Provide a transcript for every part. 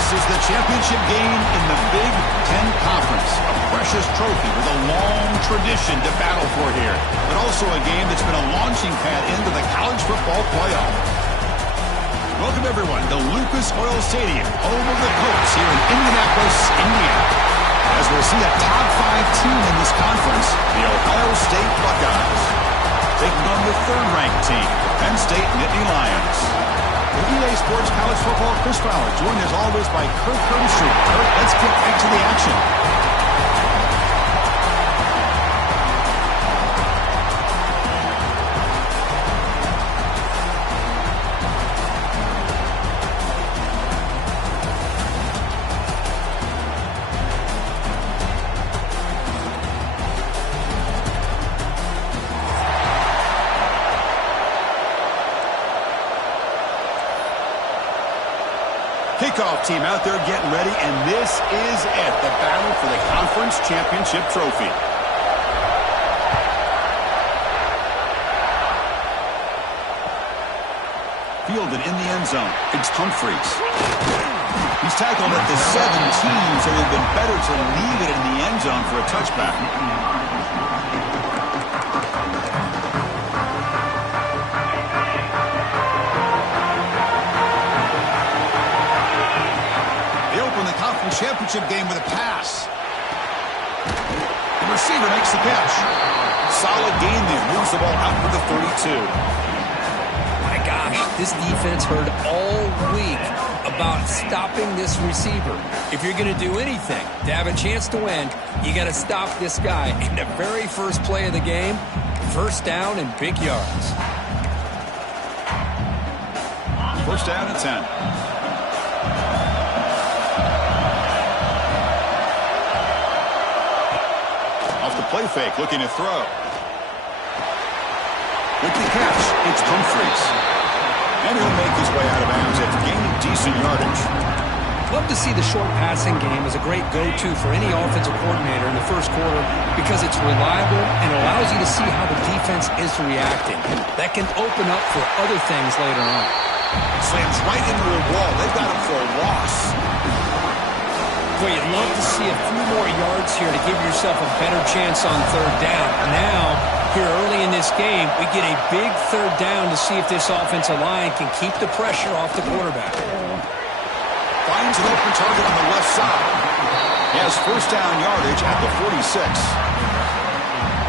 This is the championship game in the Big Ten Conference. A precious trophy with a long tradition to battle for here. But also a game that's been a launching pad into the college football playoff. Welcome, everyone, to Lucas Oil Stadium, home of the Colts here in Indianapolis, Indiana. As we'll see a top 5 team in this conference, the Ohio State Buckeyes. Taking on the third-ranked team, the Penn State Nittany Lions. For EA Sports College Football, Chris Fowler, joined as always by Kirk Herbstreit. Kirk, let's get back to the action. Kickoff team out there getting ready, and this is it, the battle for the conference championship trophy. Fielded in the end zone. It's Humphreys. He's tackled at the 17, so it would have been better to leave it in the end zone for a touchback. Championship game with a pass. The receiver makes the catch. Solid gain there. Moves the ball out for the 32. My gosh, this defense heard all week about stopping this receiver. If you're going to do anything to have a chance to win, you got to stop this guy. In the very first play of the game, first down and big yards. First down and 10. Play fake, looking to throw. With the catch, it's Humphreys. And he'll make his way out of bounds after gaining decent yardage. Love to see the short passing game as a great go-to for any offensive coordinator in the first quarter because it's reliable and allows you to see how the defense is reacting. That can open up for other things later on. Slams right into the wall. They've got him for a loss. Boy, you'd love to see a few more yards here to give yourself a better chance on third down. Now, here early in this game, we get a big third down to see if this offensive line can keep the pressure off the quarterback. Finds an open target on the left side. He has first down yardage at the 46.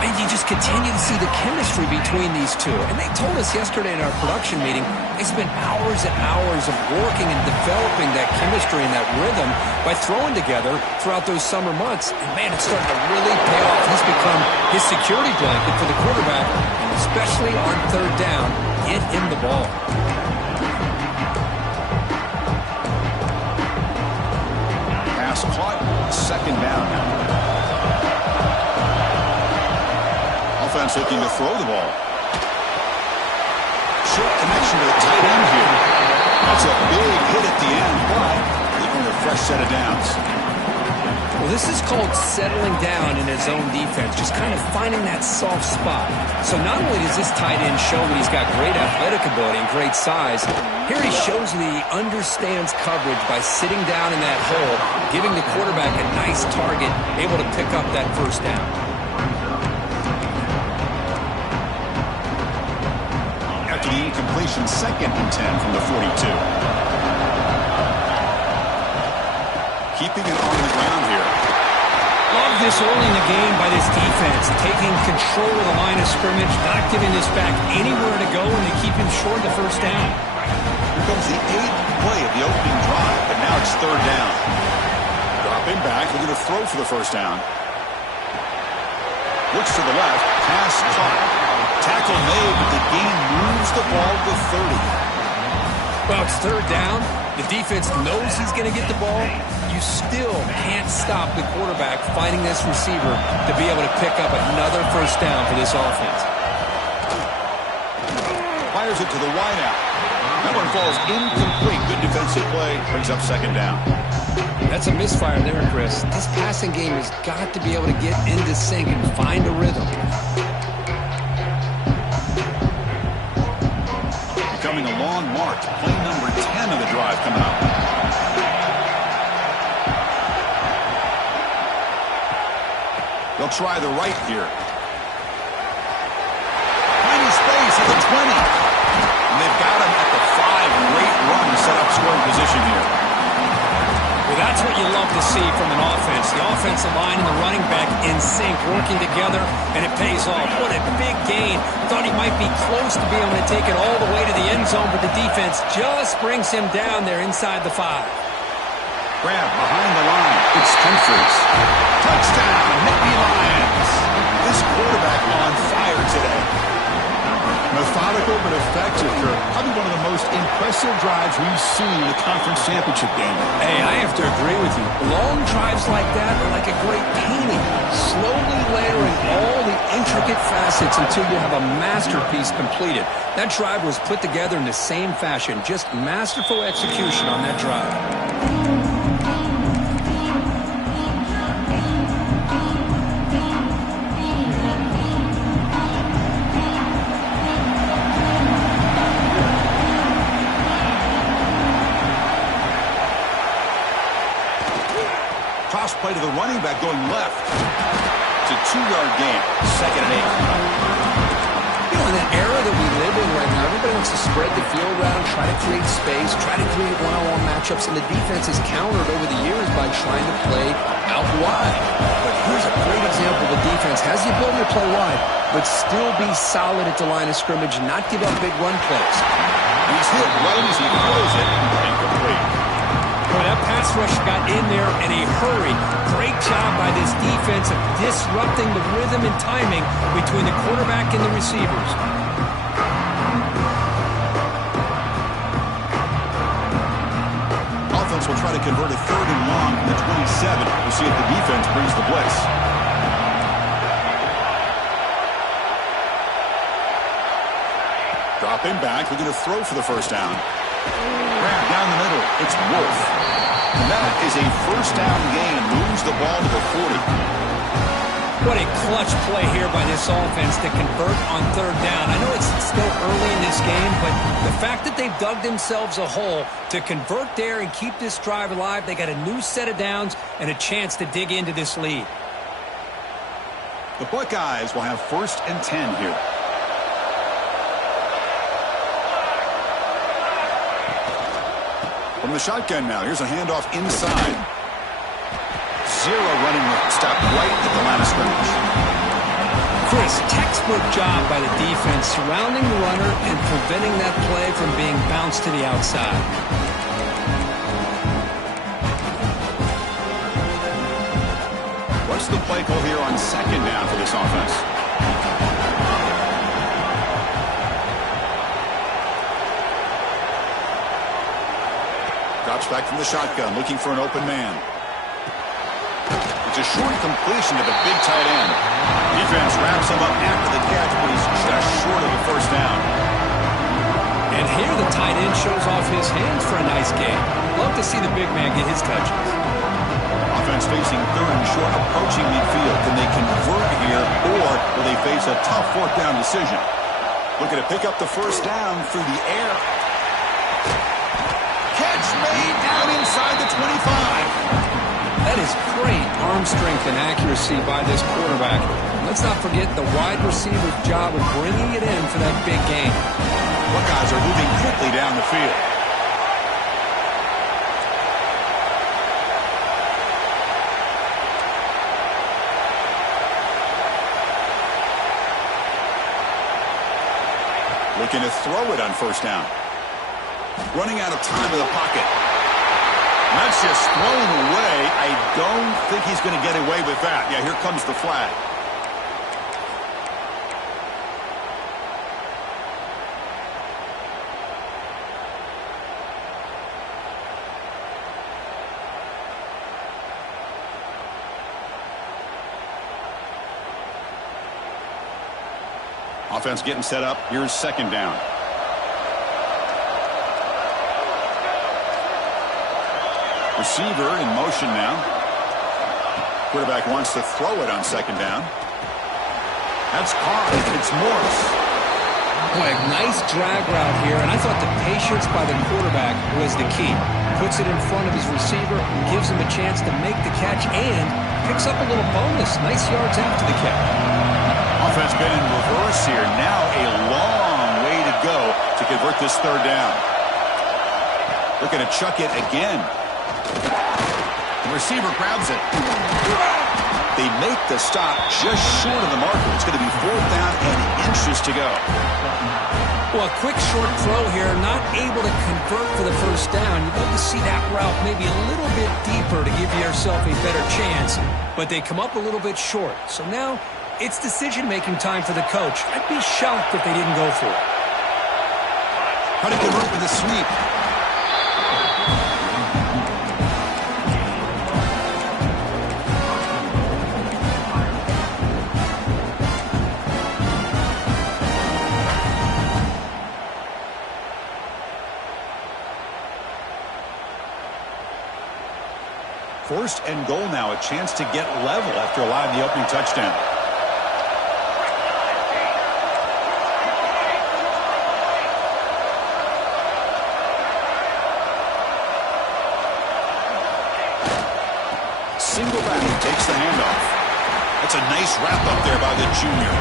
And you just continue to see the chemistry between these two. And they told us yesterday in our production meeting, they spent hours and hours of working and developing that chemistry and that rhythm by throwing together throughout those summer months. And, man, it's starting to really pay off. He's become his security blanket for the quarterback, and especially on third down, get him the ball. Pass caught, second down now. Offense looking to throw the ball. Short connection to the tight end here. That's a big hit at the end, but leaving a fresh set of downs. Well, this is called settling down in his own defense, just kind of finding that soft spot. So not only does this tight end show that he's got great athletic ability and great size, here he shows that he understands coverage by sitting down in that hole, giving the quarterback a nice target, able to pick up that first down. The incompletion, second and 10 from the 42. Keeping it on the ground here. Love this early in the game by this defense, taking control of the line of scrimmage, not giving this back anywhere to go, and they keep him short of the first down. Here comes the 8th play of the opening drive, but now it's third down. Dropping back, looking to throw for the first down. Looks to the left, pass caught. Tackle made, but the game moves the ball to 30. Well, it's third down. The defense knows he's going to get the ball. You still can't stop the quarterback finding this receiver to be able to pick up another first down for this offense. Fires it to the wideout. That one falls incomplete. Good defensive play. Brings up second down. That's a misfire there, Chris. This passing game has got to be able to get into sync and find a rhythm. Becoming a long march. Play number 10 of the drive coming up. They'll try the right here. Finding space at the 20. And they've got him at the 5. Great run to set up scoring position here. Well, that's what you love to see from an offense. The offensive line and the running back in sync, working together, and it pays off. What a big gain. Thought he might be close to being able to take it all the way to the end zone, but the defense just brings him down there inside the 5. Grab behind the line. It's Humphries. Touchdown, Nittany Lions. This quarterback on fire today. Methodical but effective, Kirk. Probably one of the most impressive drives we've seen in the conference championship game. Hey, I have to agree with you. Long drives like that are like a great painting. Slowly layering all the intricate facets until you have a masterpiece completed. That drive was put together in the same fashion. Just masterful execution on that drive. Toss play to the running back going left. It's a 2-yard gain. 2nd and 8. You know, in the era that we live in right now, everybody wants to spread the field around, try to create space, try to create one-on-one matchups, and the defense has countered over the years by trying to play out wide. But here's a great example of a defense has the ability to play wide, but still be solid at the line of scrimmage, not give up big run plays. He's hit right as he throws it, incomplete. Well, that pass rush got in there in a hurry. Great job by this defense of disrupting the rhythm and timing between the quarterback and the receivers. Offense will try to convert a 3rd and long from the 27. We'll see if the defense brings the blitz. Dropping back, looking to throw for the first down. Grab down the middle. It's Wolf. And that is a first down gain. Moves the ball to the 40. What a clutch play here by this offense to convert on 3rd down. I know it's still early in this game, but the fact that they've dug themselves a hole to convert there and keep this drive alive, they got a new set of downs and a chance to dig into this lead. The Buckeyes will have 1st and 10 here. From the shotgun now, here's a handoff inside. 0 running room. Stop right at the line of scrimmage. Chris, textbook job by the defense surrounding the runner and preventing that play from being bounced to the outside. What's the play call here on 2nd down for this offense? Drops back from the shotgun, looking for an open man. It's a short completion to the big tight end. Defense wraps him up after the catch, but he's just short of the first down. And here the tight end shows off his hands for a nice gain. Love to see the big man get his touches. Offense facing 3rd and short, approaching midfield. Can they convert here, or will they face a tough 4th down decision? Looking to pick up the first down through the air. Catch made down inside the 25. That is great arm strength and accuracy by this quarterback. Let's not forget the wide receiver's job of bringing it in for that big game. Buckeyes are moving quickly down the field. Looking to throw it on 1st down. Running out of time in the pocket. That's just thrown away. I don't think he's going to get away with that. Yeah, here comes the flag. Offense getting set up. Here's 2nd down. Receiver in motion now. Quarterback wants to throw it on 2nd down. That's caught. It's Morris. Boy, a nice drag route here, and I thought the patience by the quarterback was the key. Puts it in front of his receiver, gives him a chance to make the catch, and picks up a little bonus. Nice yards after the catch. Offense been in reverse here. Now a long way to go to convert this third down. Looking to chuck it again. The receiver grabs it. They make the stop just short of the marker. It's going to be 4th down and inches to go. Well, a quick short throw here, not able to convert for the first down. You'd love to see that route maybe a little bit deeper to give yourself a better chance, but they come up a little bit short. So now it's decision-making time for the coach. I'd be shocked if they didn't go for it. How to convert with a sweep. First and goal now, a chance to get level after allowing the opening touchdown. Single back takes the handoff. That's a nice wrap up there by the junior.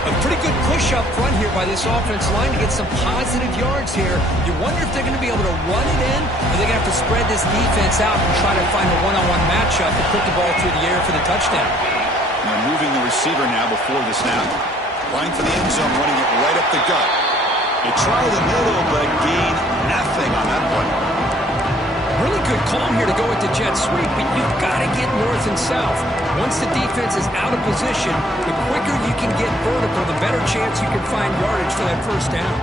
A pretty good push up front here by this offense line to get some positive yards here. You wonder if they're going to be able to run it in, or they're going to have to spread this defense out and try to find a one-on-one matchup and put the ball through the air for the touchdown. They're moving the receiver now before the snap. Line for the end zone, running it right up the gut. They try the middle, but gain nothing on that one. Really good call here to go with the jet sweep, but you've got to get north and south. Once the defense is out of position, the quicker you can get vertical, the better chance you can find yardage for that first down.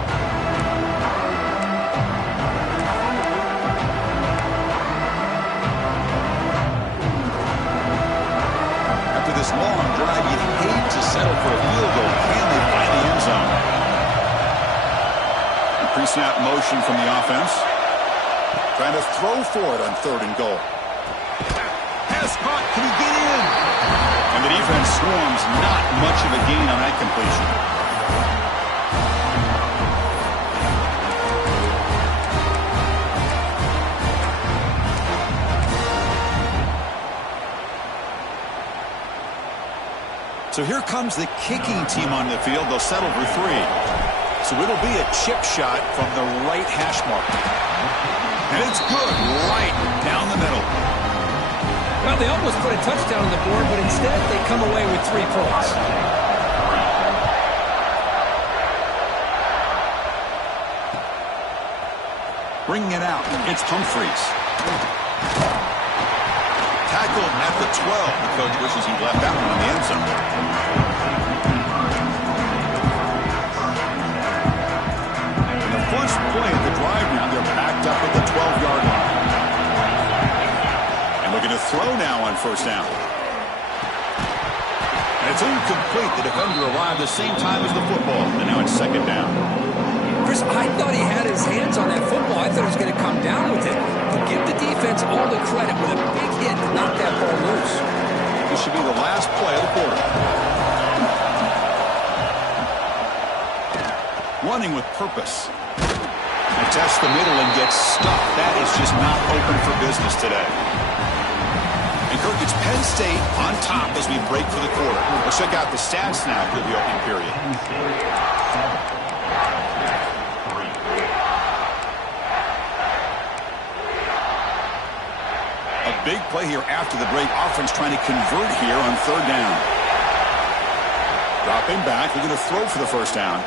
After this long drive, you'd hate to settle for a field goal. Can they find the end zone? Pre-snap motion from the offense. Trying to throw for it on 3rd and goal. Pass caught. Can he get in? And the defense swarms. Not much of a gain on that completion. So here comes the kicking team on the field. They'll settle for 3. So it'll be a chip shot from the right hash mark. And it's good, right down the middle. Well, they almost put a touchdown on the board, but instead they come away with 3 points. Bringing it out, it's Humphreys. Tackled at the 12. The coach wishes he left that one in the end zone. First play of the drive now, they're backed up at the 12-yard line. And looking to throw now on 1st down. And it's incomplete. The defender arrived the same time as the football, and now it's 2nd down. Chris, I thought he had his hands on that football. I thought he was going to come down with it. But give the defense all the credit with a big hit to knock that ball loose. This should be the last play of the quarter. Running with purpose. And tests the middle and gets stuffed. That is just not open for business today. And Kirk, it's Penn State on top as we break for the quarter. Let's check out the stats now for the opening period. A big play here after the break. Offense trying to convert here on 3rd down. Dropping back. We're going to throw for the 1st down.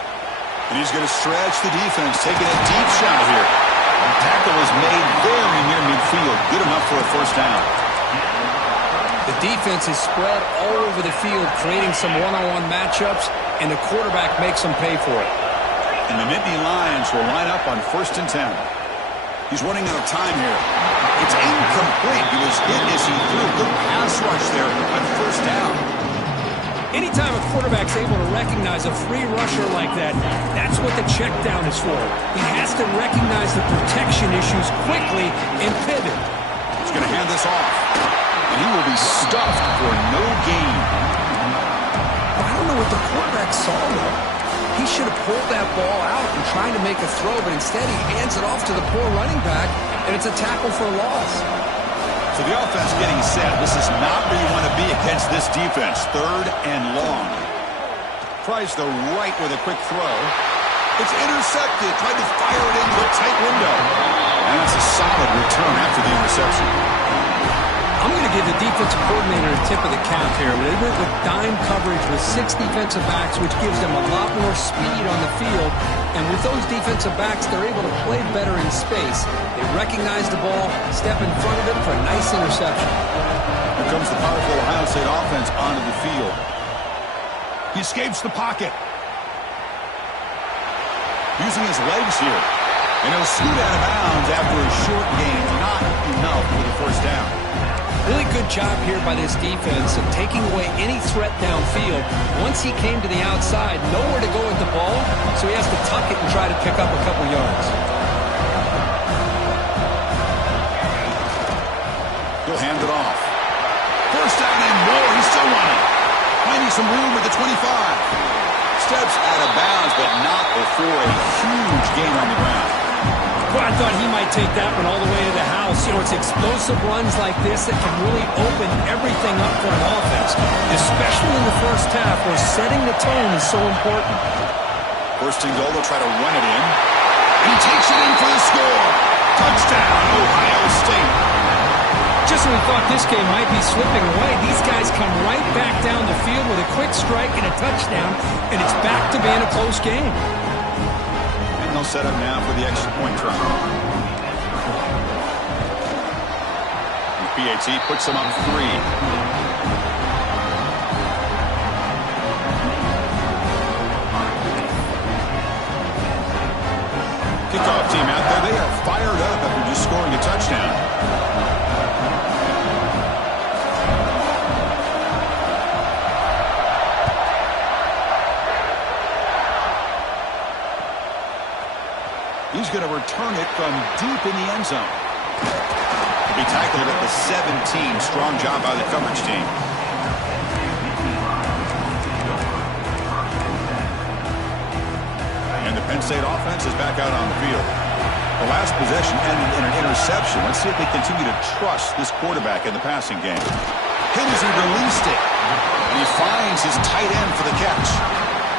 And he's going to stretch the defense, taking a deep shot here. The tackle is made very near midfield. Good enough for a 1st down. The defense is spread all over the field, creating some one-on-one matchups, and the quarterback makes them pay for it. And the Nittany Lions will line up on 1st and 10. He's running out of time here. It's incomplete. He was hit as he threw. Good pass rush there on 1st down. Anytime a quarterback's able to recognize a free rusher like that, that's what the check down is for. He has to recognize the protection issues quickly and pivot. He's going to hand this off. And he will be stuffed for no gain. I don't know what the quarterback saw, though. He He should have pulled that ball out and tried to make a throw, but instead he hands it off to the poor running back, and it's a tackle for a loss. So the offense getting set. This is not where you want to be against this defense. 3rd and long. Tries the right with a quick throw. It's intercepted. Tried to fire it into a tight window. And that's a solid return after the interception. I'm going to give the defensive coordinator a tip of the cap here. They went with dime coverage with 6 defensive backs, which gives them a lot more speed on the field. And with those defensive backs, they're able to play better in space. They recognize the ball, step in front of it for a nice interception. Here comes the powerful Ohio State offense onto the field. He escapes the pocket. Using his legs here. And he'll scoot out of bounds after a short gain. Not enough for the first down. Really good job here by this defense of taking away any threat downfield. Once he came to the outside, nowhere to go with the ball, so he has to tuck it and try to pick up a couple yards. He'll hand it off. First down and more. He's still running. Finding some room at the 25. Steps out of bounds, but not before a huge gain on the ground. Well, I thought he might take that one all the way to the house. You know, it's explosive runs like this that can really open everything up for an offense, especially in the first half where setting the tone is so important. First and goal, they'll try to run it in. And he takes it in for the score. Touchdown, Ohio State. Just when we thought this game might be slipping away, these guys come right back down the field with a quick strike and a touchdown, and it's back to being a close game. And they'll set up now for the extra point try. The PAT puts them up 3. Kickoff team out there, they are fired up after just scoring a touchdown. He's going to return it from deep in the end zone. He tackled at the 17. Strong job by the coverage team. And the Penn State offense is back out on the field. The last possession ended in an interception. Let's see if they continue to trust this quarterback in the passing game. Hit as he released it. And he finds his tight end for the catch.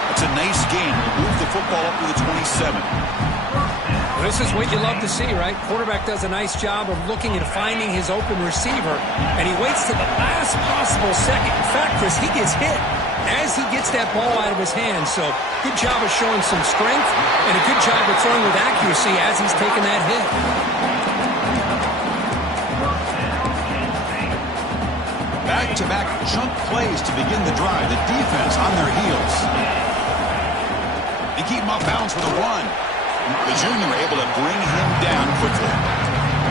That's a nice gain. He moved the football up to the 27. This is what you love to see, right? Quarterback does a nice job of looking and finding his open receiver, and he waits to the last possible second. In fact, Chris, he gets hit as he gets that ball out of his hands. So good job of showing some strength and a good job of throwing with accuracy as he's taking that hit. Back-to-back chunk plays to begin the drive. The defense on their heels. They keep him off bounds for the run. The junior able to bring him down quickly.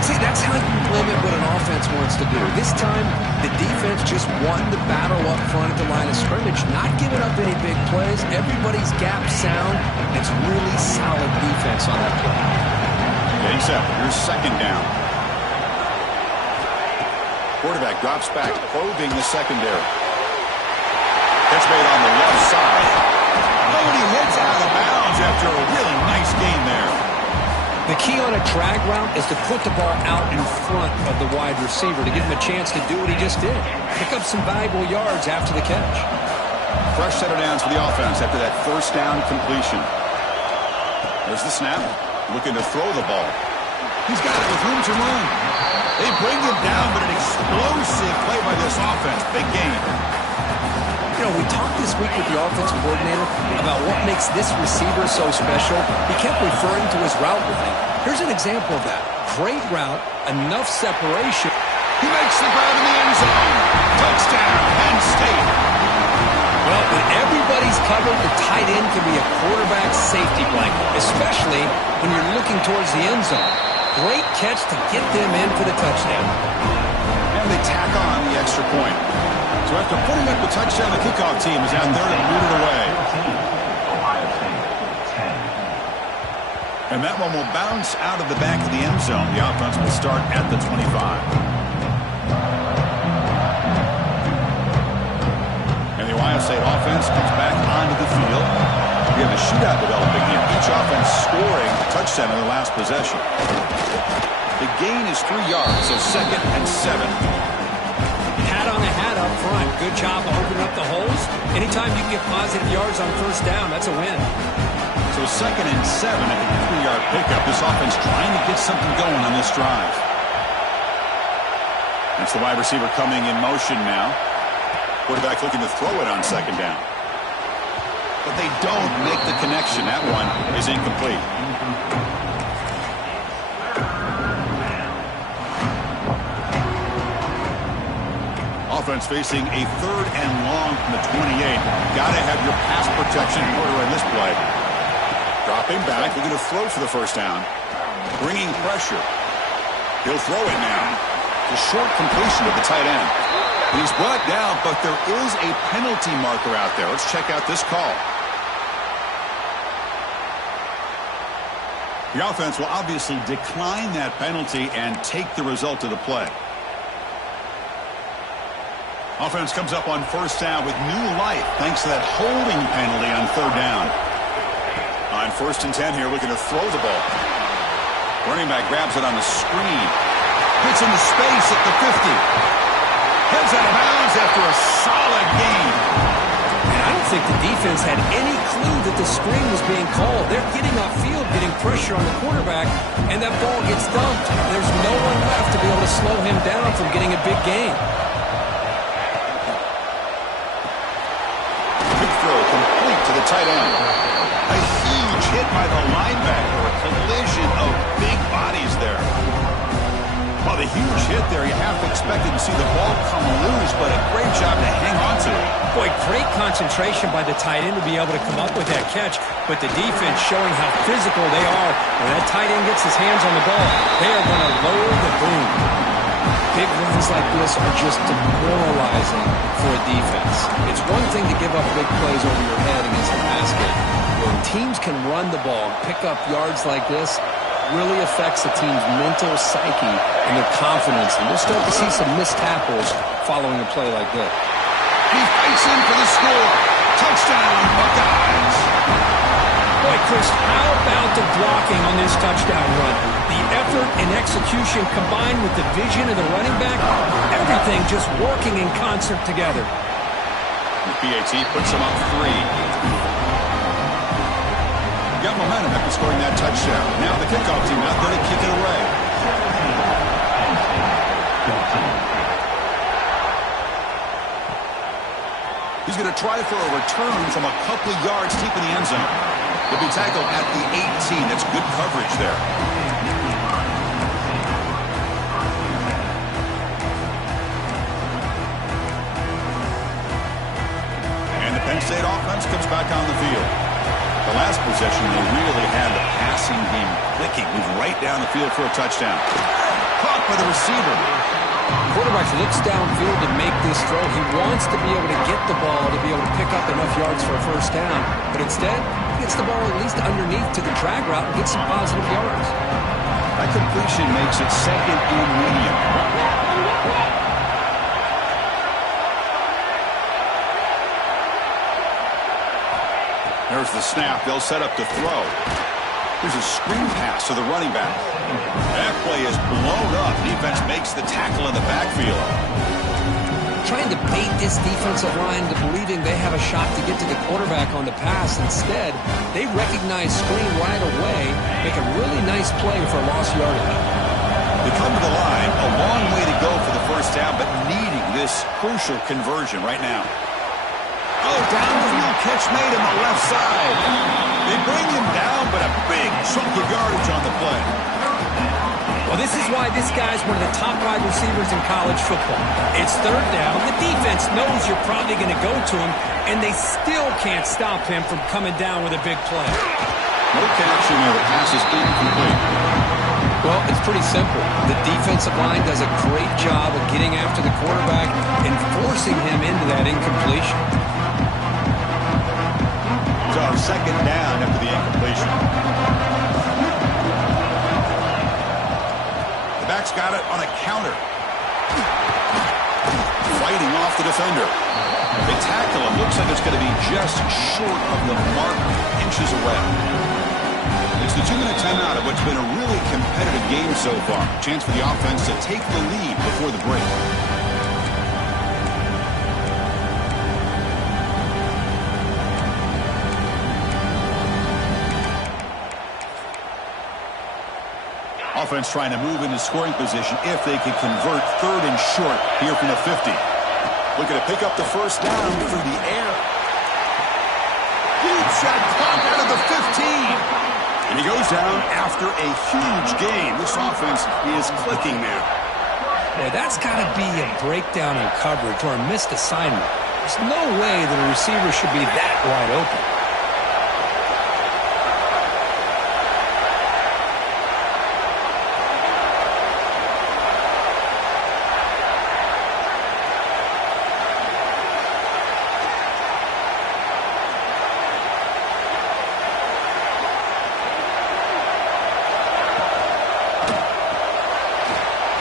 See, that's how you limit what an offense wants to do. This time, the defense just won the battle up front at the line of scrimmage, not giving up any big plays. Everybody's gap sound. It's really solid defense on that play. Getting set. Here's second down. Quarterback drops back, probing the secondary. Catch made on the left side. Oh, and he heads out of bounds after a really nice gain there. The key on a drag route is to put the ball out in front of the wide receiver to give him a chance to do what he just did. Pick up some valuable yards after the catch. Fresh set of downs for the offense after that first down completion. There's the snap. Looking to throw the ball. He's got it with room to run. They bring him down, but an explosive play by this offense. Big game. You know, we talked this week with the offensive coordinator about what makes this receiver so special. He kept referring to his route running. Here's an example of that. Great route, enough separation. He makes the grab in the end zone. Touchdown, Penn State. Well, when everybody's covered, the tight end can be a quarterback's safety blanket, especially when you're looking towards the end zone. Great catch to get them in for the touchdown. And they tack on the extra point. So after putting up the touchdown, the kickoff team is out there to boot it away. And that one will bounce out of the back of the end zone. The offense will start at the 25. And the Ohio State offense comes back onto the field. We have a shootout scoring touchdown in their last possession. The gain is 3 yards, so 2nd and 7. Hat on the hat up front. Good job of opening up the holes. Anytime you can get positive yards on first down, that's a win. So 2nd and 7 at the 3-yard pickup. This offense trying to get something going on this drive. That's the wide receiver coming in motion now. Quarterback looking to throw it on 2nd down. But they don't make the connection. That one is incomplete. Offense facing a 3rd and long from the 28. Got to have your pass protection in order in this play. Dropping back, looking to throw for the first down. Bringing pressure. He'll throw it now. The short completion of the tight end. He's brought down, but there is a penalty marker out there. Let's check out this call. The offense will obviously decline that penalty and take the result of the play. Offense comes up on first down with new life thanks to that holding penalty on 3rd down. On 1st and 10 here, looking to throw the ball. Running back grabs it on the screen. Gets into space at the 50. Heads out of bounds after a solid gain. And I don't think the defense had any clue that the screen was being called. They're getting off field, getting pressure on the quarterback, and that ball gets dumped. There's no one left to be able to slow him down from getting a big gain. Quick throw complete to the tight end. A huge hit by the linebacker. A collision of big bodies there. Well, the huge hit there, you have to expect to see the ball come loose, but a great job to hang on to it. Boy, great concentration by the tight end to be able to come up with that catch, but the defense showing how physical they are. When that tight end gets his hands on the ball, they are going to lower the boom. Big runs like this are just demoralizing for a defense. It's one thing to give up big plays over your head against the pass game. When teams can run the ball and pick up yards like this, really affects the team's mental psyche and their confidence. And we'll start to see some missed tackles following a play like this. He fights in for the score. Touchdown, Buckeyes. Boy, Chris, how about the blocking on this touchdown run? The effort and execution combined with the vision of the running back, everything just working in concert together. The PAT puts him up 3. Got momentum after scoring that touchdown. Now the kickoff team out there to kick it away. He's going to try for a return from a couple of yards deep in the end zone. He'll be tackled at the 18. That's good coverage there. And the Penn State offense comes back on the field. The last possession, they really had the passing game clicking. Moved right down the field for a touchdown. Caught by the receiver. Quarterback looks downfield to make this throw. He wants to be able to get the ball to be able to pick up enough yards for a first down. But instead, he gets the ball at least underneath to the drag route and gets some positive yards. That completion makes it 2nd and medium. There's the snap. They'll set up to throw. There's a screen pass to the running back. That play is blown up. Defense makes the tackle in the backfield. Trying to bait this defensive line to believing they have a shot to get to the quarterback on the pass. Instead, they recognize screen right away, make a really nice play for lost yardage. They come to the line, a long way to go for the first down, but needing this crucial conversion right now. Oh, downfield catch made on the left side. They bring him down, but a big chunk of yardage on the play. Well, this is why this guy's one of the top wide receivers in college football. It's 3rd down. The defense knows you're probably going to go to him, and they still can't stop him from coming down with a big play. No connection there. The pass is incomplete. Well, it's pretty simple. The defensive line does a great job of getting after the quarterback and forcing him into that incompletion. It's our 2nd down after the incompletion. The back's got it on a counter. Fighting off the defender. They tackle him. Looks like it's going to be just short of the mark, inches away. It's the 2-minute timeout of what's been a really competitive game so far. Chance for the offense to take the lead before the break. Offense trying to move into scoring position if they can convert 3rd and short here from the 50. Looking to pick up the first down through the air. Deep shot caught out of the 15. And he goes down after a huge gain. This offense is clicking now. Boy, that's got to be a breakdown in coverage or a missed assignment. There's no way that a receiver should be that wide open.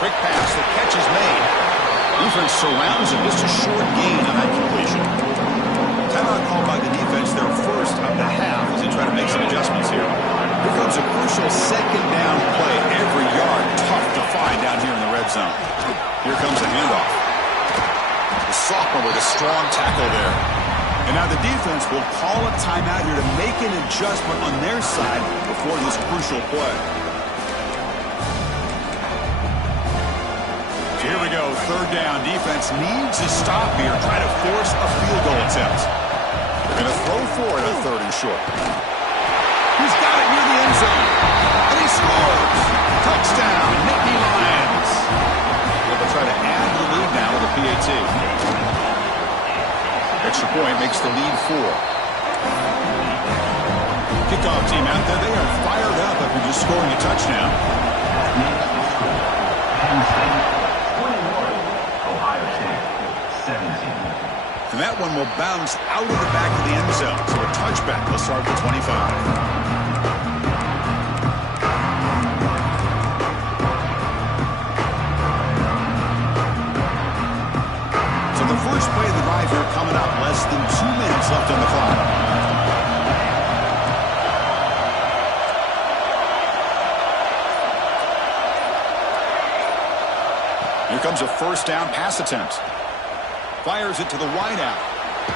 Quick pass, the catch is made. Defense surrounds him, just a short gain on that completion. Timeout called by the defense, their first of the half, as they try to make some adjustments here. Here comes a crucial second down play. Every yard tough to find down here in the red zone. Here comes the handoff. The sophomore with a strong tackle there. And now the defense will call a timeout here to make an adjustment on their side before this crucial play. Here we go, 3rd down. Defense needs to stop here, try to force a field goal attempt. They're going to throw for it on 3rd and short. He's got it near the end zone. And he scores. Touchdown, Nittany Lions. They'll try to add the lead now with a PAT. Extra point makes the lead 4. Kickoff team out there. They are fired up after just scoring a touchdown. And that one will bounce out of the back of the end zone. So a touchback will start at the 25. So the first play of the drive here coming up. Less than 2 minutes left on the clock. Here comes a first down pass attempt. Fires it to the wideout.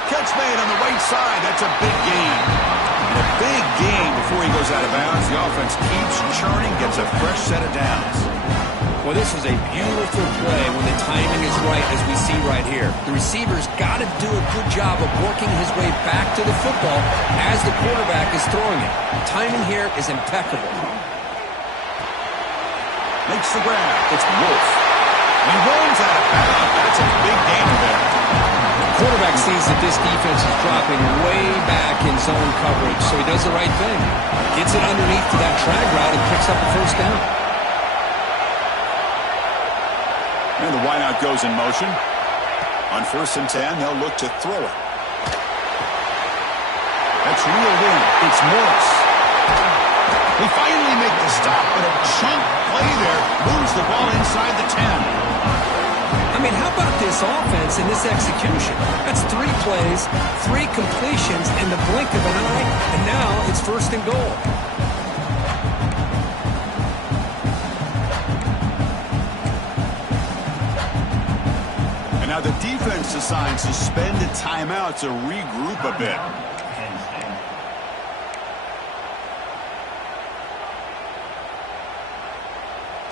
Catch made on the right side. That's a big gain. And a big gain before he goes out of bounds. The offense keeps churning, gets a fresh set of downs. Well, this is a beautiful play when the timing is right, as we see right here. The receiver's got to do a good job of working his way back to the football as the quarterback is throwing it. The timing here is impeccable. Makes the grab. It's Wolf. He runs out of bounds. That's a big gain there. The quarterback sees that this defense is dropping way back in zone coverage, so he does the right thing. Gets it underneath to that drag route and picks up the first down. And the wideout goes in motion. On 1st and 10, they'll look to throw it. That's reeled in. It's Morris. They finally make the stop, but a chunk play there moves the ball inside the 10. I mean, how about this offense and this execution? That's 3 plays, 3 completions in the blink of an eye, and now it's 1st and goal. And now the defense decides to spend a timeout to regroup a bit.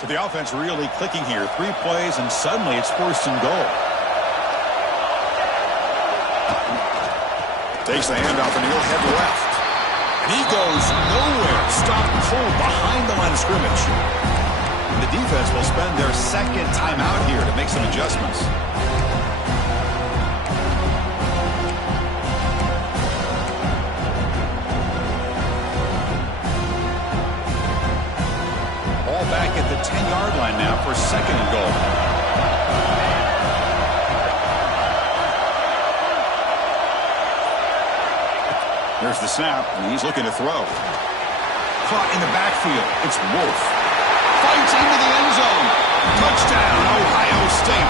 So the offense really clicking here. 3 plays, and suddenly it's 1st and goal. Takes the handoff, and he'll head left. And he goes nowhere. Stop cold behind the line of scrimmage. And the defense will spend their 2nd timeout here to make some adjustments. Back at the 10-yard line now for 2nd and goal. There's the snap, and he's looking to throw. Caught in the backfield. It's Wolf. Fights into the end zone. Touchdown, Ohio State.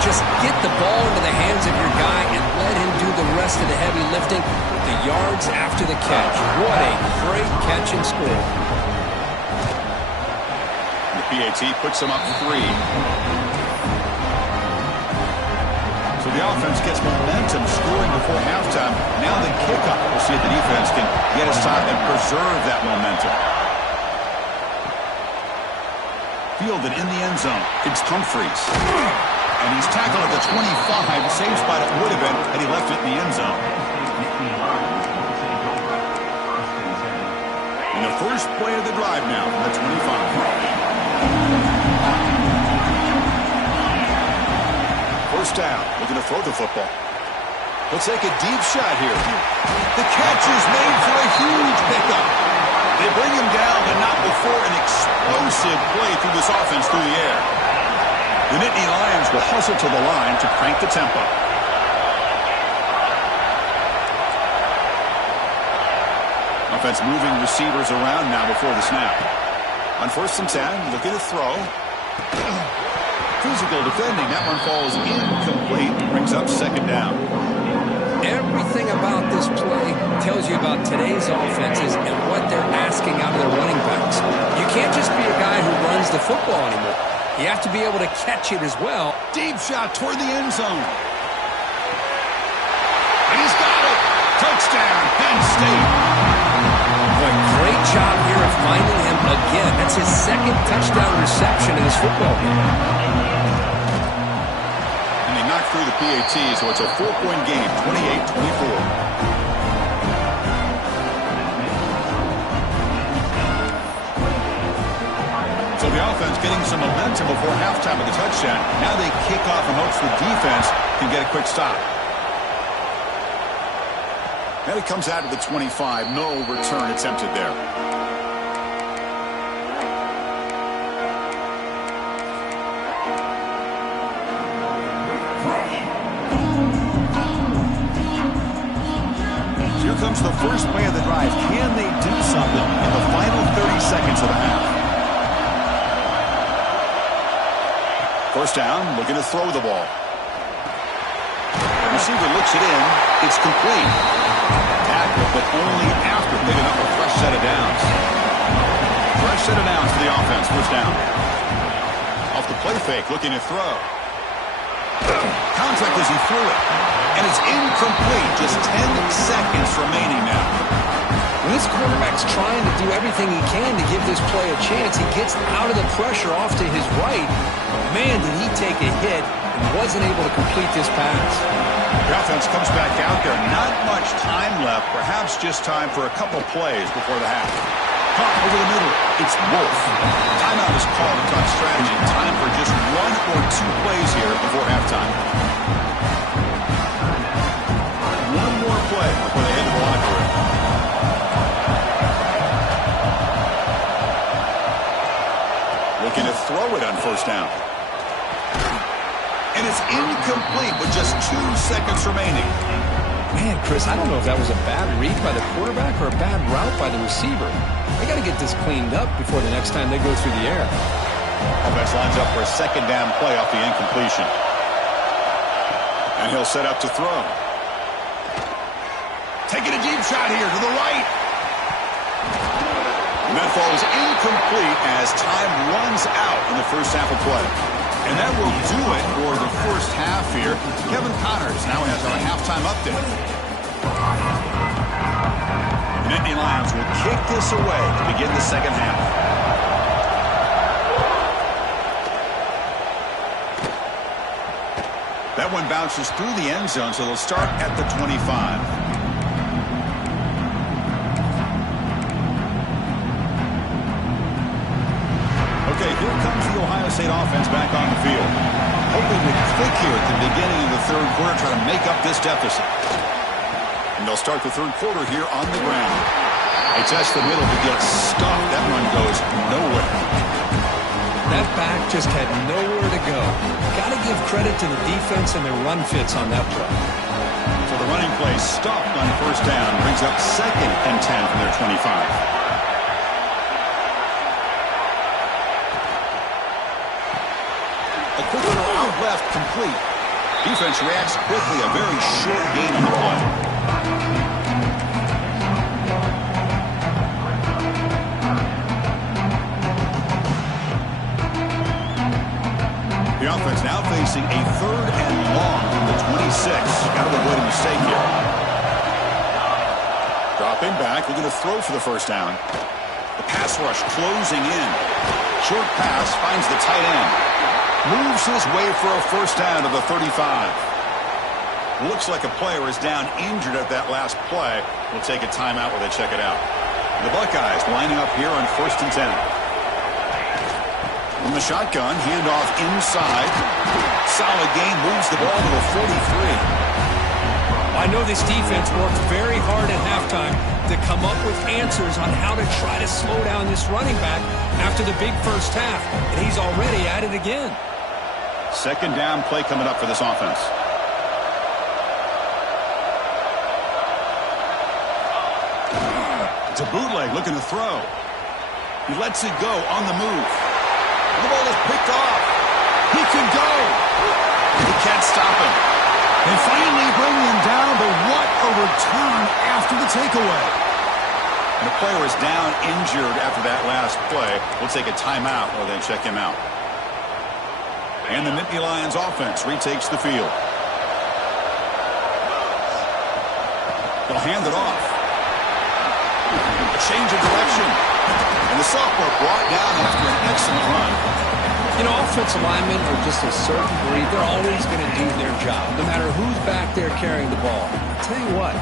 Just Just get the ball into the hands of your guy and let him do the rest of the heavy lifting with the yards after the catch. What a great catch and score. The PAT puts them up 3. So the offense gets momentum scoring before halftime. Now the kickoff. We'll see if the defense can get aside and preserve that momentum. Fielded in the end zone. It's Humphries. And he's tackled at the 25. Same spot it would have been had he left it in the end zone. And the first play of the drive now from the 25. First down, looking to throw the football. He'll take a deep shot here. The catch is made for a huge pickup. They bring him down, but not before an explosive play through this offense through the air. The Nittany Lions will hustle to the line to crank the tempo. Offense moving receivers around now before the snap. On 1st and 10, looking to throw. Physical defending. That one falls incomplete. Brings up 2nd down. Everything about this play tells you about today's offenses and what they're asking out of their running backs. You can't just be a guy who runs the football anymore. You have to be able to catch it as well. Deep shot toward the end zone. And he's got it. Touchdown, Penn State. Boy, great job here of finding him again. That's his 2nd touchdown reception in this football game. Through the PAT, so it's a 4-point game, 28-24. So the offense getting some momentum before halftime with the touchdown. Now they kick off and hopes the defense can get a quick stop. And it comes out to the 25. No return attempted there. Here comes the first play of the drive. Can they do something in the final 30 seconds of the half? First down, looking to throw the ball. The receiver looks it in. It's complete. Tackle, but only after picking up a fresh set of downs. Fresh set of downs for the offense. First down. Off the play fake, looking to throw. Contact as he threw it. And it's incomplete. Just 10 seconds remaining now. When this quarterback's trying to do everything he can to give this play a chance, he gets out of the pressure off to his right. Man, did he take a hit and wasn't able to complete this pass. The offense comes back out there. Not much time left. Perhaps just time for a couple plays before the half. Caught over the middle. It's Wolf. Timeout is called to talk strategy. Time for just 1 or 2 plays here before halftime. One more play before they head to the locker room. Looking to throw it on first down. And it's incomplete with just 2 seconds remaining. Man, Chris, I don't know if that was a bad read by the quarterback or a bad route by the receiver. They got to get this cleaned up before the next time they go through the air. Offense lines up for a 2nd down play off the incompletion. And he'll set up to throw. Taking a deep shot here to the right. And that falls incomplete as time runs out in the first half of play. And that will do it for the first half here. Kevin Connors now has our halftime update. The Nittany Lions will kick this away to begin the second half. That one bounces through the end zone, so they'll start at the 25. Okay, here comes the Ohio State offense back on the field. Hoping to click here at the beginning of the third quarter, try to make up this deficit. And they'll start the third quarter here on the ground. They test the middle to get stuffed. That run goes nowhere. That back just had nowhere to go. Got to give credit to the defense and their run fits on that play. So the running play stopped on first down. Brings up 2nd and 10 from their 25. A quick throw out left, complete. Defense reacts quickly. A very short gain on the play. The offense now facing a 3rd and long from the 26. Got to avoid a mistake here. Dropping back, looking to throw for the first down. The pass rush closing in. Short pass finds the tight end. Moves his way for a first down to the 35. Looks like a player is down injured at that last play. We'll take a timeout while they check it out. The Buckeyes lining up here on 1st and 10. From the shotgun, handoff inside. Solid gain, moves the ball to the 43. I know this defense worked very hard at halftime to come up with answers on how to try to slow down this running back after the big first half, and he's already at it again. 2nd down play coming up for this offense. It's a bootleg looking to throw. He lets it go on the move. The ball is picked off. He can go. He can't stop him. They finally bring him down, but what a return after the takeaway. The player is down injured after that last play. We'll take a timeout while they check him out. And the Nittany Lions offense retakes the field. They'll hand it off. A change of direction. And the sophomore brought down after an excellent run. You know, offensive linemen are just a certain breed. They're always going to do their job, no matter who's back there carrying the ball. I'll tell you what,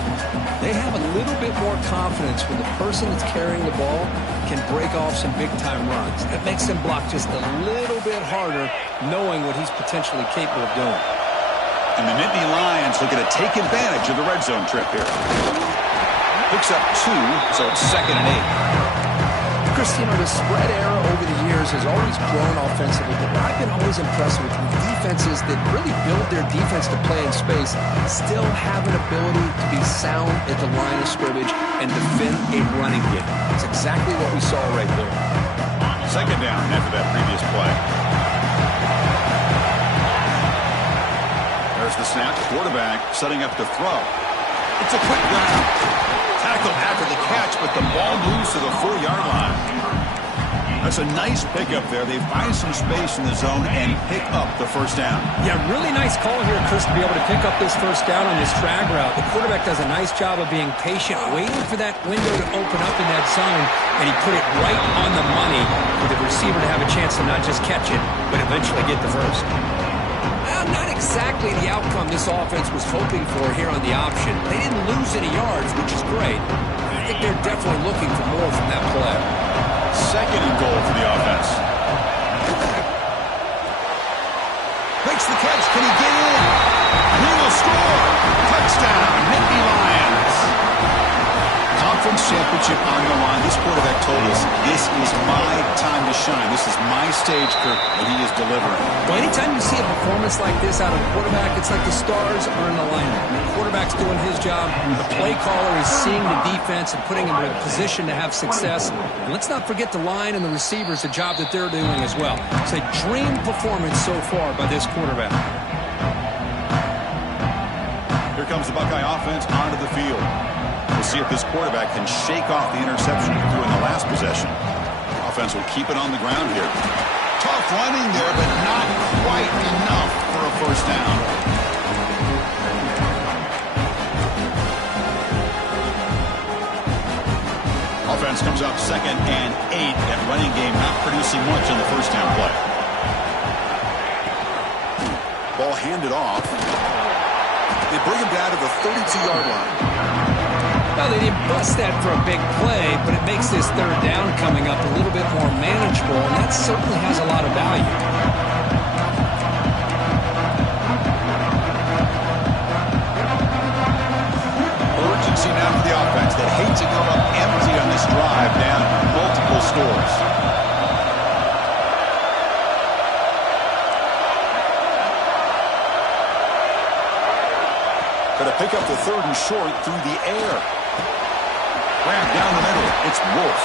they have a little bit more confidence when the person that's carrying the ball can break off some big-time runs. That makes them block just a little bit harder, knowing what he's potentially capable of doing. And the Nittany Lions looking to take advantage of the red zone trip here. Picks up 2, so it's 2nd and 8. Christine, the spread era over the years has always grown offensively, but I've been always impressed with defenses that really build their defense to play in space, still have an ability to be sound at the line of scrimmage and defend a running game. It's exactly what we saw right there. 2nd down after that previous play. There's the snap. Quarterback setting up to throw. It's a quick grab. Tackled after the catch, but the ball moves to the 4-yard line. That's a nice pickup there. They find some space in the zone and pick up the first down. Yeah, really nice call here, Chris, to be able to pick up this first down on this drag route. The quarterback does a nice job of being patient, waiting for that window to open up in that zone, and he put it right on the money for the receiver to have a chance to not just catch it, but eventually get the first. Well, not exactly the outcome this offense was hoping for here on the option. They didn't lose any yards, which is great. I think they're definitely looking for more from that play. 2nd and goal for the offense. Makes the catch. Can he get in? He will score. Touchdown, Nittany Lions. Conference championship on the line. This quarterback told us, this is my time to shine. This is my stage, Kirk, and he is delivering. Well, anytime you see a performance like this out of a quarterback, it's like the stars are in alignment. The quarterback's doing his job. The play caller is seeing the defense and putting him in a position to have success. And let's not forget the line and the receivers, the job that they're doing as well. It's a dream performance so far by this quarterback. Here comes the Buckeye offense onto the field. We'll see if this quarterback can shake off the interception he threw in the last possession. Offense will keep it on the ground here. Tough running there, but not quite enough for a first down. Offense comes up 2nd and 8. That running game not producing much on the first down play. Ball handed off. They bring him down to the 32-yard line. Well, they didn't bust that for a big play, but it makes this 3rd down coming up a little bit more manageable, and that certainly has a lot of value. Urgency now for the offense that hate to come up empty on this drive, down multiple scores. Going to pick up the 3rd and short through the air. Grab down the middle. It's Wolf.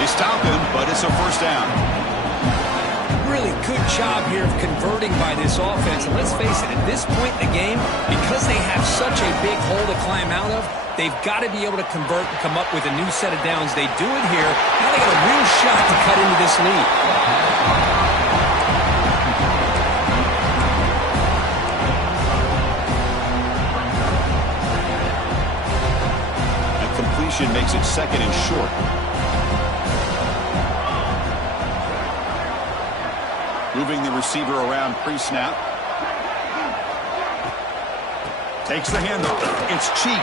They stop him, but it's a first down. really good job here of converting by this offense. And let's face it, at this point in the game, because they have such a big hole to climb out of, they've got to be able to convert and come up with a new set of downs. They do it here. Now they got a real shot to cut into this lead. And completion makes it second and short. Moving the receiver around pre-snap. Takes the handoff. It's cheap.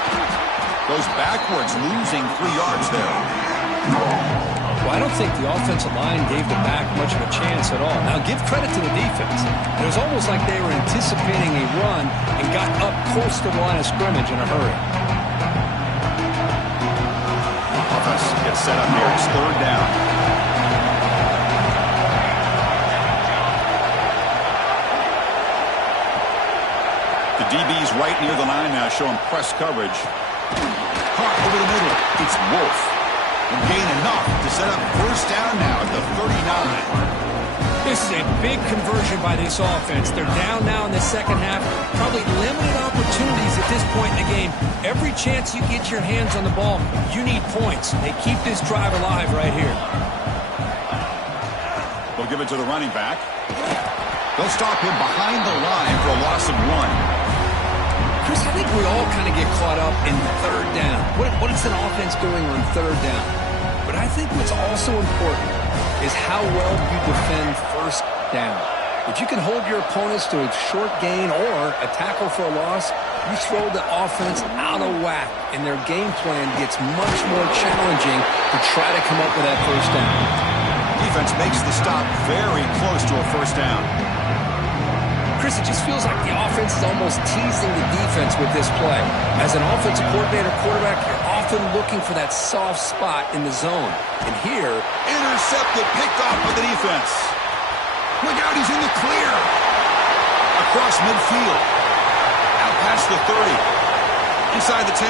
Goes backwards, losing 3 yards there. Well, I don't think the offensive line gave the back much of a chance at all. Now, give credit to the defense. It was almost like they were anticipating a run and got up close to the line of scrimmage in a hurry. Offense gets set up here. It's third down. The DB's right near the line now, showing press coverage. Caught over the middle. It's Wolf. And gain enough to set up first down now at the 39. This is a big conversion by this offense. They're down now in the second half. Probably limited opportunities at this point in the game. Every chance you get your hands on the ball, you need points. They keep this drive alive right here. They'll give it to the running back. They'll stop him behind the line for a loss of 1. Chris, I think we all kind of get caught up in third down. What is an offense doing on third down? But I think what's also important is how well you defend first down. If you can hold your opponents to a short gain or a tackle for a loss, you throw the offense out of whack, and their game plan gets much more challenging to try to come up with that first down. Defense makes the stop very close to a first down. Chris, it just feels like the offense is almost teasing the defense with this play. As an offensive coordinator, quarterback, you're often looking for that soft spot in the zone. And here, intercepted, picked off by the defense. Look out, he's in the clear. Across midfield. Out past the 30. Inside the 10.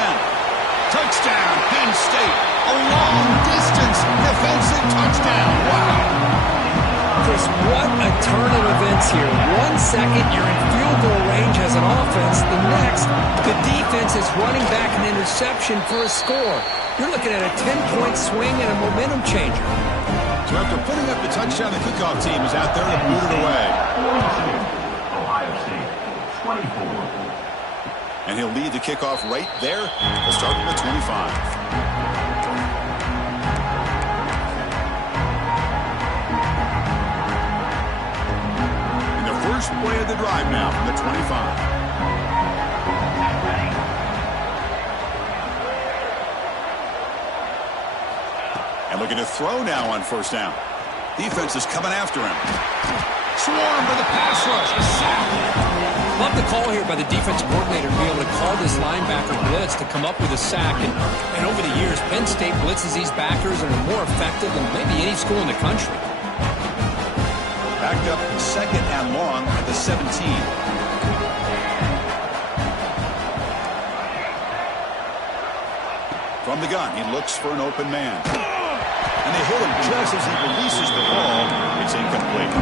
Touchdown, Penn State. A long distance defensive touchdown. Wow. Chris, what a turn of events here. 1 second, you're in field goal range as an offense. The next, the defense is running back an interception for a score. You're looking at a 10-point swing and a momentum changer. So after putting up the touchdown, the kickoff team is out there to boot it away. Ohio State, 24. And he'll lead the kickoff right there. We'll start from the 25. First play of the drive now from the 25. And looking to throw now on first down. Defense is coming after him. Swarm for the pass rush. A sack. Love the call here by the defensive coordinator to be able to call this linebacker blitz to come up with a sack. And over the years, Penn State blitzes these backers and are more effective than maybe any school in the country. Backed up second and long at the 17. From the gun, he looks for an open man. And they hit him just as he releases the ball. It's incomplete.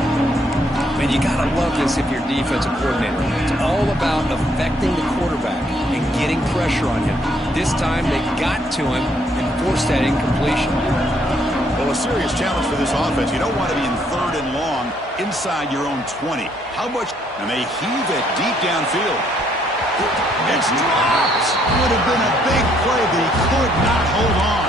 Man, you got to love this if you're defensive coordinator. It's all about affecting the quarterback and getting pressure on him. This time, they got to him and forced that incompletion. Well, a serious challenge for this offense. You don't want to be in third and long inside your own 20. How much? And they heave it deep downfield. It's dropped. Would have been a big play, but he could not hold on.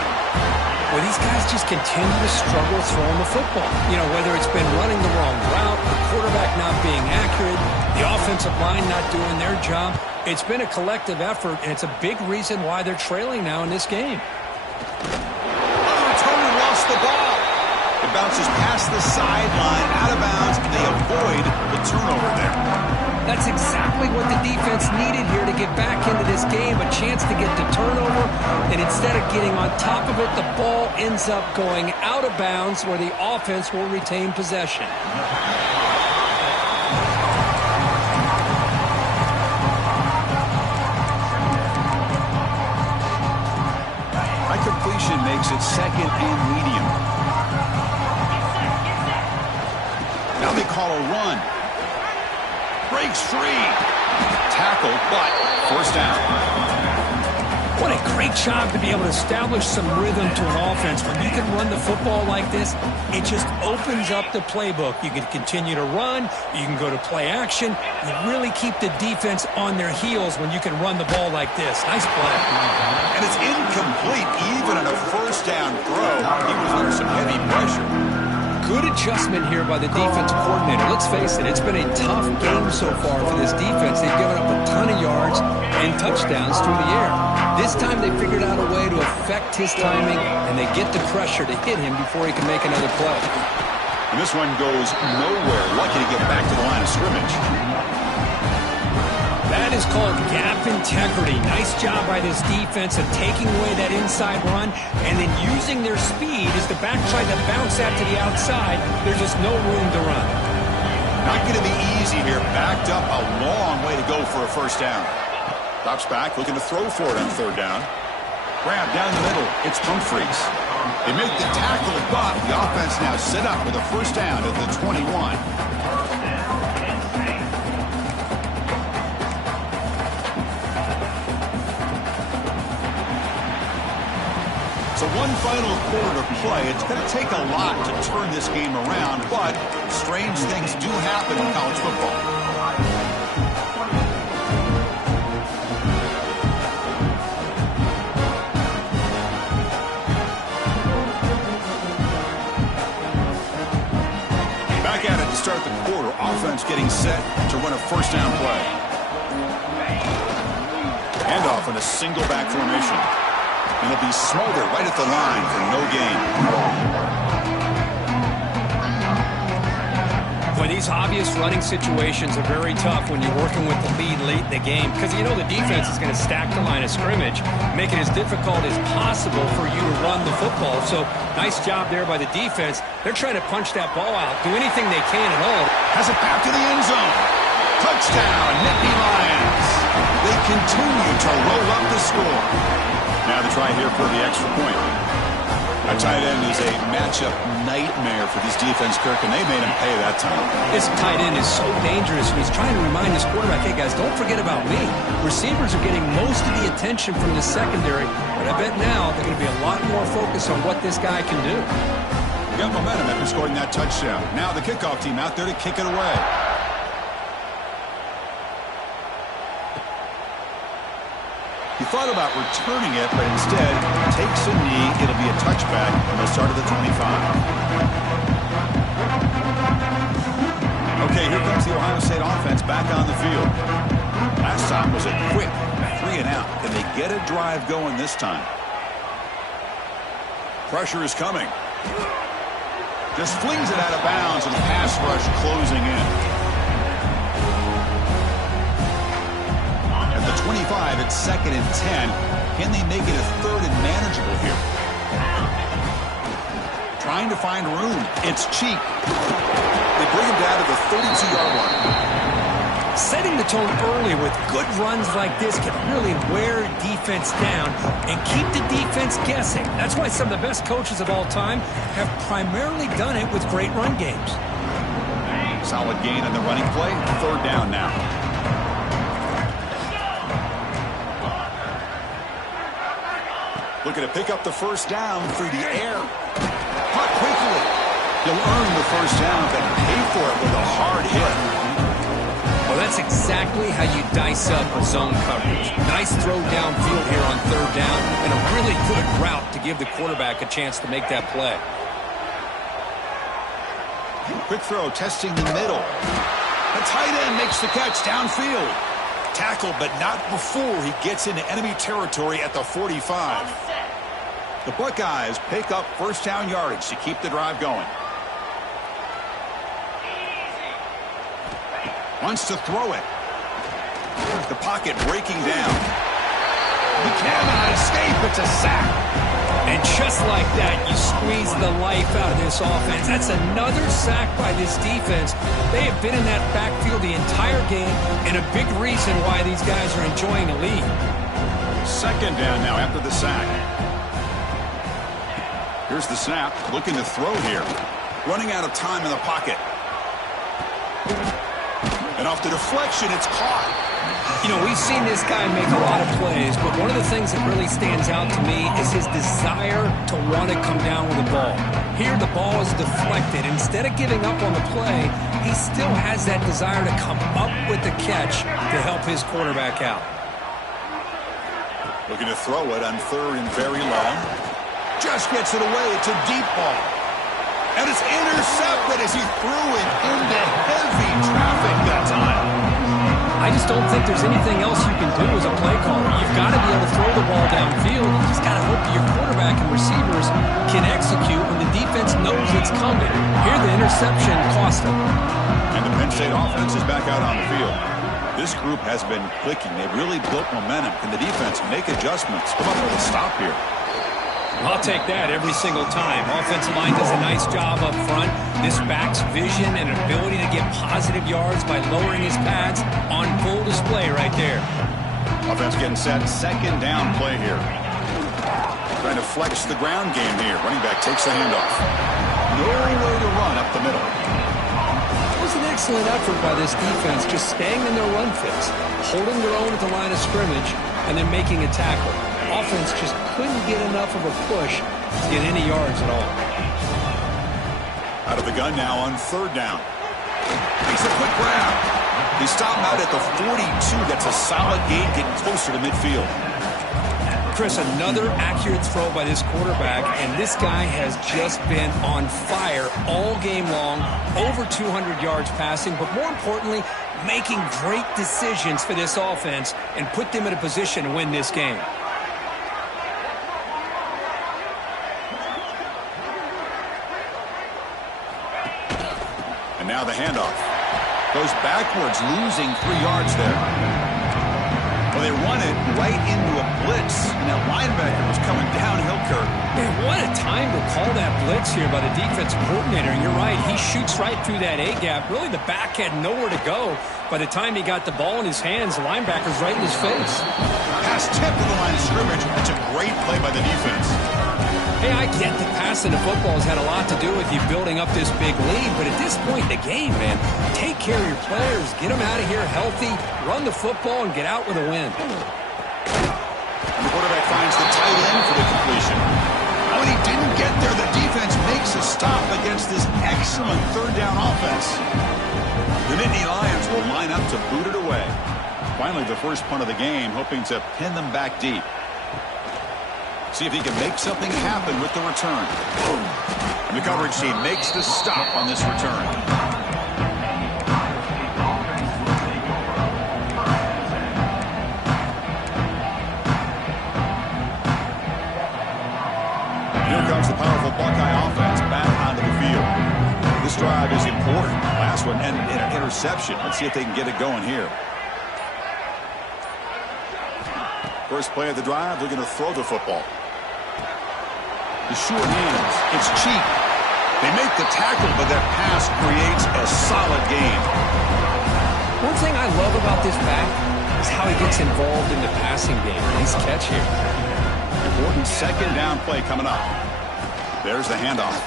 Well, these guys just continue to struggle throwing the football. You know, whether it's been running the wrong route, the quarterback not being accurate, the offensive line not doing their job. It's been a collective effort, and it's a big reason why they're trailing now in this game. The ball. It bounces past the sideline, out of bounds, and they avoid the turnover there. That's exactly what the defense needed here to get back into this game, a chance to get the turnover, and instead of getting on top of it, the ball ends up going out of bounds where the offense will retain possession. Completion makes it second and medium. Now the call a run. Breaks free. Tackle, but first down. What a great job to be able to establish some rhythm to an offense. When you can run the football like this, it just opens up the playbook. You can continue to run. You can go to play action. You really keep the defense on their heels when you can run the ball like this. Nice play. And it's incomplete even on a first down throw. He was under some heavy pressure. Good adjustment here by the defensive coordinator. Let's face it, it's been a tough game so far for this defense. They've given up a ton of yards and touchdowns through the air. This time they figured out a way to affect his timing, and they get the pressure to hit him before he can make another play. And this one goes nowhere. Lucky to get back to the line of scrimmage. That is called gap integrity. Nice job by this defense of taking away that inside run and then using their speed as the back tried to bounce that to the outside. There's just no room to run. Not going to be easy here. Backed up a long way to go for a first down. Drops back, looking to throw for it on third down. Grab down the middle. It's Humphries. They make the tackle, but the offense now set up with a first down at the 21. So one final quarter to play. It's going to take a lot to turn this game around, but strange things do happen in college football. Back at it to start the quarter. Offense getting set to run a first down play. Handoff in a single back formation. And it'll be Smolder right at the line for no gain. Boy, these obvious running situations are very tough when you're working with the lead late in the game because you know the defense is going to stack the line of scrimmage, make it as difficult as possible for you to run the football. So nice job there by the defense. They're trying to punch that ball out, do anything they can at all. Has it back to the end zone. Touchdown, Nittany Lions. They continue to roll up the score. Now the try here for the extra point. A tight end is a matchup nightmare for this defense, Kirk, and they made him pay that time. This tight end is so dangerous, and he's trying to remind his quarterback, hey, guys, don't forget about me. Receivers are getting most of the attention from the secondary, but I bet now they're going to be a lot more focused on what this guy can do. We got momentum after scoring that touchdown. Now the kickoff team out there to kick it away. He thought about returning it, but instead takes a knee. It'll be a touchback, and they'll start at the 25. Okay, here comes the Ohio State offense back on the field. Last time was a quick 3 and out. Can they get a drive going this time? Pressure is coming. Just flings it out of bounds, and the pass rush closing in. At the 25, it's 2nd and 10. Can they make it a 3rd and manageable here? Trying to find room. It's Cheek. They bring him down to the 32-yard line. Setting the tone early with good runs like this can really wear defense down and keep the defense guessing. That's why some of the best coaches of all time have primarily done it with great run games. Solid gain on the running play. 3rd down now. Looking to pick up the first down through the air. Caught quickly. He'll earn the first down, but pay for it with a hard hit. Well, that's exactly how you dice up a zone coverage. Nice throw downfield here on 3rd down, and a really good route to give the quarterback a chance to make that play. Quick throw, testing the middle. The tight end makes the catch downfield. Tackled, but not before he gets into enemy territory at the 45. The Buckeyes pick up first down yardage to keep the drive going. Wants to throw it. The pocket breaking down. He cannot escape. It's a sack. And just like that, you squeeze the life out of this offense. That's another sack by this defense. They have been in that backfield the entire game, and a big reason why these guys are enjoying the lead. 2nd down now after the sack. Here's the snap. Looking to throw here. Running out of time in the pocket. And off the deflection, it's caught. You know, we've seen this guy make a lot of plays, but one of the things that really stands out to me is his desire to want to come down with the ball. Here, the ball is deflected. Instead of giving up on the play, he still has that desire to come up with the catch to help his quarterback out. Looking to throw it on third and very long. Just gets it away. It's a deep ball. And it's intercepted as he threw it into heavy traffic that time. I just don't think there's anything else you can do as a play caller. You've got to be able to throw the ball downfield. You just got to hope that your quarterback and receivers can execute when the defense knows it's coming. Here, the interception cost him. And the Penn State offense is back out on the field. This group has been clicking. They've really built momentum. Can the defense make adjustments? Come up with a stop here. I'll take that every single time. Offensive line does a nice job up front. This back's vision and ability to get positive yards by lowering his pads on full display right there. Offense getting set. Second down play here. Trying to flex the ground game here. Running back takes the handoff. Nowhere to run up the middle. It was an excellent effort by this defense, just staying in their run fix, holding their own at the line of scrimmage, and then making a tackle. Offense just couldn't get enough of a push to get any yards at all. Out of the gun now on third down. He's a quick grab. He stopped him out at the 42. That's a solid gain, getting closer to midfield. Chris, another accurate throw by this quarterback, and this guy has just been on fire all game long, over 200 yards passing, but more importantly, making great decisions for this offense and put them in a position to win this game. And now the handoff. Goes backwards, losing 3 yards there. Well, they run it right into a blitz, and that linebacker was coming downhill, Kirk. Man, what a time to call that blitz here by the defensive coordinator. And you're right, he shoots right through that A-gap. Really, the back had nowhere to go. By the time he got the ball in his hands, the linebacker's right in his face. Pass tip to the line of scrimmage. That's a great play by the defense. Hey, I get that passing the football has had a lot to do with you building up this big lead, but at this point in the game, man, take care of your players, get them out of here healthy, run the football, and get out with a win. And the quarterback finds the tight end for the completion. When he didn't get there, the defense makes a stop against this excellent third down offense. The Nittany Lions will line up to boot it away. Finally, the first punt of the game, hoping to pin them back deep. See if he can make something happen with the return. And the coverage team makes the stop on this return. Here comes the powerful Buckeye offense back onto the field. This drive is important. Last one ended in an interception. Let's see if they can get it going here. First play of the drive, looking to throw the football. The short hands. It's cheap. They make the tackle, but that pass creates a solid gain. One thing I love about this back is how he gets involved in the passing game. Nice catch here. Important second down play coming up. There's the handoff.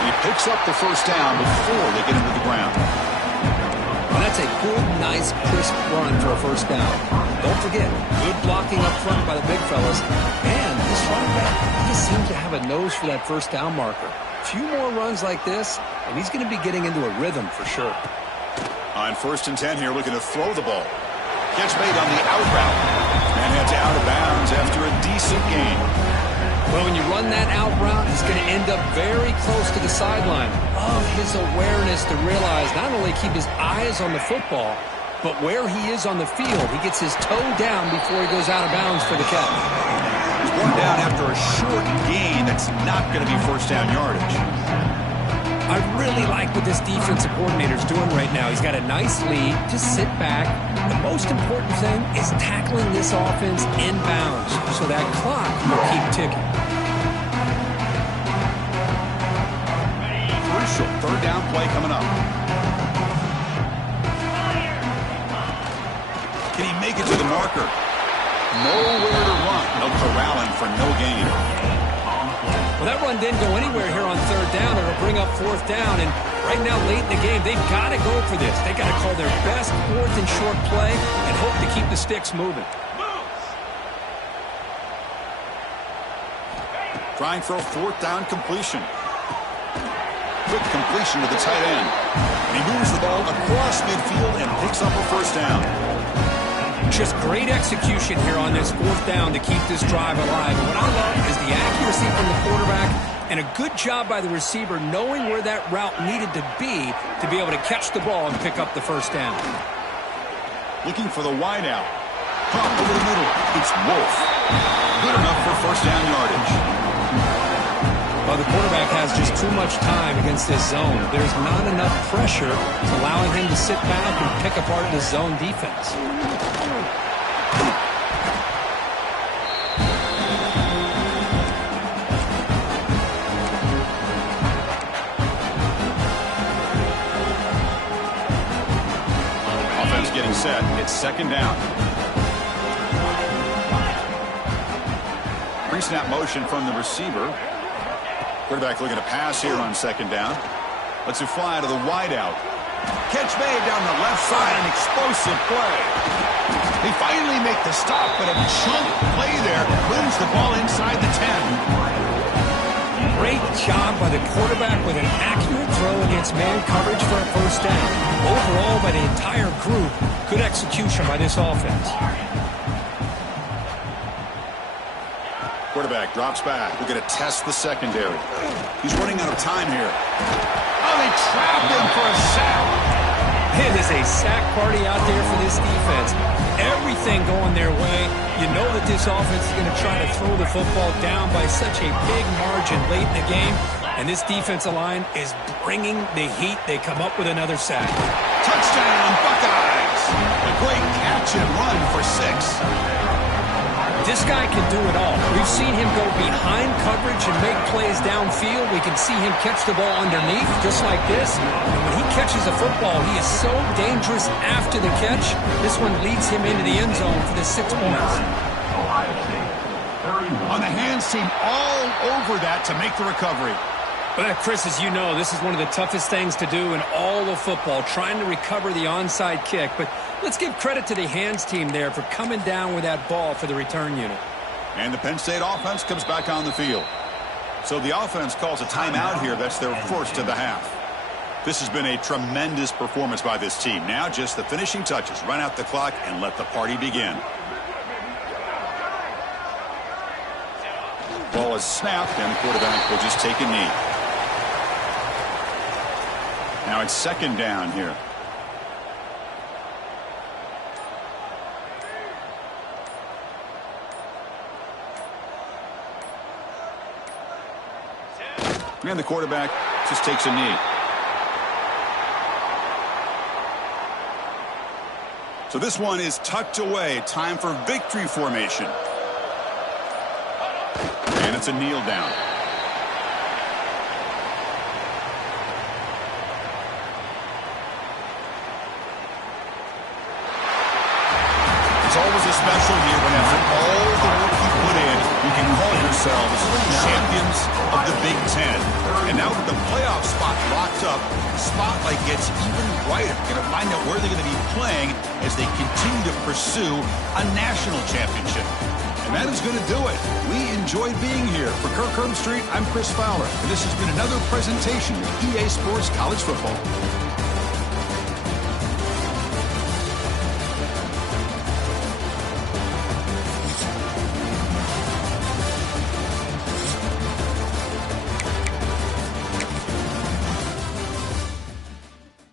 He picks up the first down before they get him to the ground. And that's a good, nice, crisp run for a first down. Don't forget, good blocking up front by the big fellas. And this running back, he just seems to have a nose for that first down marker. A few more runs like this, and he's going to be getting into a rhythm for sure. On 1st and 10 here, looking to throw the ball. Catch made on the out route. And heads out of bounds after a decent gain. Well, when you run that out route, he's going to end up very close to the sideline. Love his awareness to realize not only keep his eyes on the football, but where he is on the field. He gets his toe down before he goes out of bounds for the catch. He's one down after a short gain. That's not going to be first down yardage. I really like what this defensive coordinator is doing right now. He's got a nice lead. Just sit back. The most important thing is tackling this offense in bounds so that clock will keep ticking. Crucial third down play coming up. Can he make it to the marker? Nowhere to run. No corralling for no gain. Well, that run didn't go anywhere here on third down. It'll bring up fourth down, and Right now, late in the game, they've got to go for this. They've got to call their best fourth and short play and hope to keep the sticks moving. Trying for a fourth down completion. Quick completion to the tight end. And he moves the ball across midfield and picks up a first down. Just great execution here on this fourth down to keep this drive alive. And what I love is the accuracy from the quarterback and a good job by the receiver knowing where that route needed to be able to catch the ball and pick up the first down. Looking for the wide out. Pop over the middle. It's Wolf. Good enough for first down yardage. Well, the quarterback has just too much time against this zone. There's not enough pressure allowing him to sit back and pick apart the zone defense. Offense getting set. It's second down. Pre-snap motion from the receiver. Quarterback looking to pass here on second down. Lets it fly to the wide out. Catch made down the left side. An explosive play. They finally make the stop, but a chunk play there moves the ball inside the 10. Great job by the quarterback with an accurate throw against man coverage for a first down. Overall, by the entire group, good execution by this offense. Quarterback drops back. We're going to test the secondary. He's running out of time here. Oh, they trapped him for a sack. It is a sack party out there for this defense. Everything going their way. You know that this offense is going to try to throw the football down by such a big margin late in the game. And this defensive line is bringing the heat. They come up with another sack. Touchdown, Buckeyes. A great catch and run for 6. This guy can do it all. We've seen him go behind coverage and make plays downfield. We can see him catch the ball underneath, just like this. And when he catches a football, he is so dangerous after the catch. This one leads him into the end zone for the 6 points. On the hands team, all over that to make the recovery. Well, Chris, as you know, this is one of the toughest things to do in all of football, trying to recover the onside kick. But let's give credit to the hands team there for coming down with that ball for the return unit. And the Penn State offense comes back on the field. So the offense calls a timeout here. That's their first of the half. This has been a tremendous performance by this team. Now just the finishing touches. Run out the clock and let the party begin. Ball is snapped, and the quarterback will just take a knee. Now it's second down here. And the quarterback just takes a knee. So this one is tucked away. Time for victory formation. And it's a kneel down. It's always a special year when after all the work you put in, you can call yourselves champions of the Big Ten. And now with the playoff spot locked up, the spotlight gets even brighter. Going to find out where they're going to be playing as they continue to pursue a national championship. And that is going to do it. We enjoyed being here. For Kirk Herbstreit, I'm Chris Fowler. And this has been another presentation of EA Sports College Football.